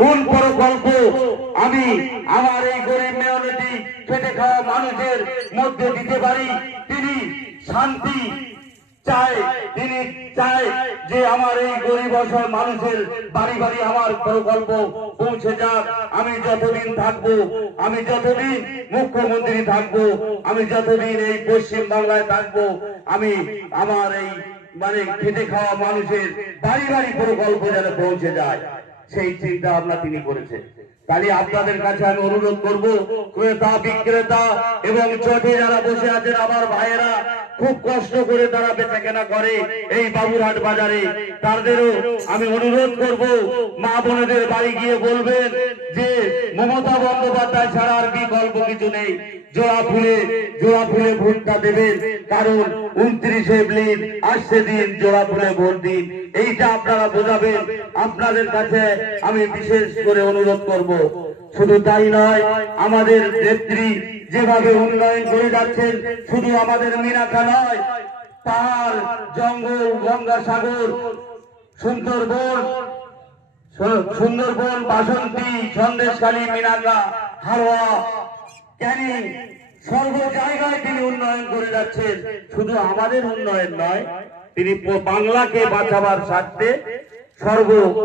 কোন প্রকল্প আমি আমার এই গরিব মেহনতি খেটে খাওয়া মানুষের মধ্যে দিতে পারি। তিনি শান্তি চায়, তিনি চায় যে আমার এই গরিব অসহায় মানুষের বাড়ি বাড়ি আমার প্রকল্প পৌঁছে যাক। আমি যতদিন থাকবো, আমি যতদিন মুখ্যমন্ত্রী থাকবো, আমি যতদিন এই পশ্চিম বাংলায় থাকবো, আমি আমার এই মানে খেটে খাওয়া মানুষের বাড়ি বাড়ি প্রকল্প যেন পৌঁছে যায়, সেই চিন্তা ভাবনা তিনি করেছেন। তাহলে আপনাদের কাছে আমি অনুরোধ করব, ক্রেতা বিক্রেতা এবং চটে যারা বসে আছেন আমার ভাইয়েরা, খুব কষ্ট করে তারা বেচা কেনা করে এই বাবুরহাট বাজারে, তাদেরও আমি অনুরোধ করব মা বোনেদের বাড়ি গিয়ে বলবেন যে মমতা বন্দ্যোপাধ্যায় ছাড়া আর বিকল্প কিছু নেই। জোড়া ফুলে ভোটটা দেবেন, কারণ 29শে এপ্রিল আসছে দিন, জোড়া ফুলে ভোট দিন। এইটা আপনারা বোঝাবেন। আপনাদের কাছে আমি বিশেষ করে অনুরোধ করব। শুধু তাই নয়, আমাদের নেত্রী যেভাবে উন্নয়ন করে যাচ্ছেন, শুধু আমাদের মিনাখা নয়, পাহাড় জঙ্গল গঙ্গাসাগর সুন্দরবন বাসন্তী সন্দেশখালী মিনাখা হাওড়া ক্যানিং সর্ব জায়গায় তিনি উন্নয়ন করে যাচ্ছেন। শুধু আমাদের উন্নয়ন নয়, তিনি বাংলাকে বাঁচাবার স্বার্থে সর্ব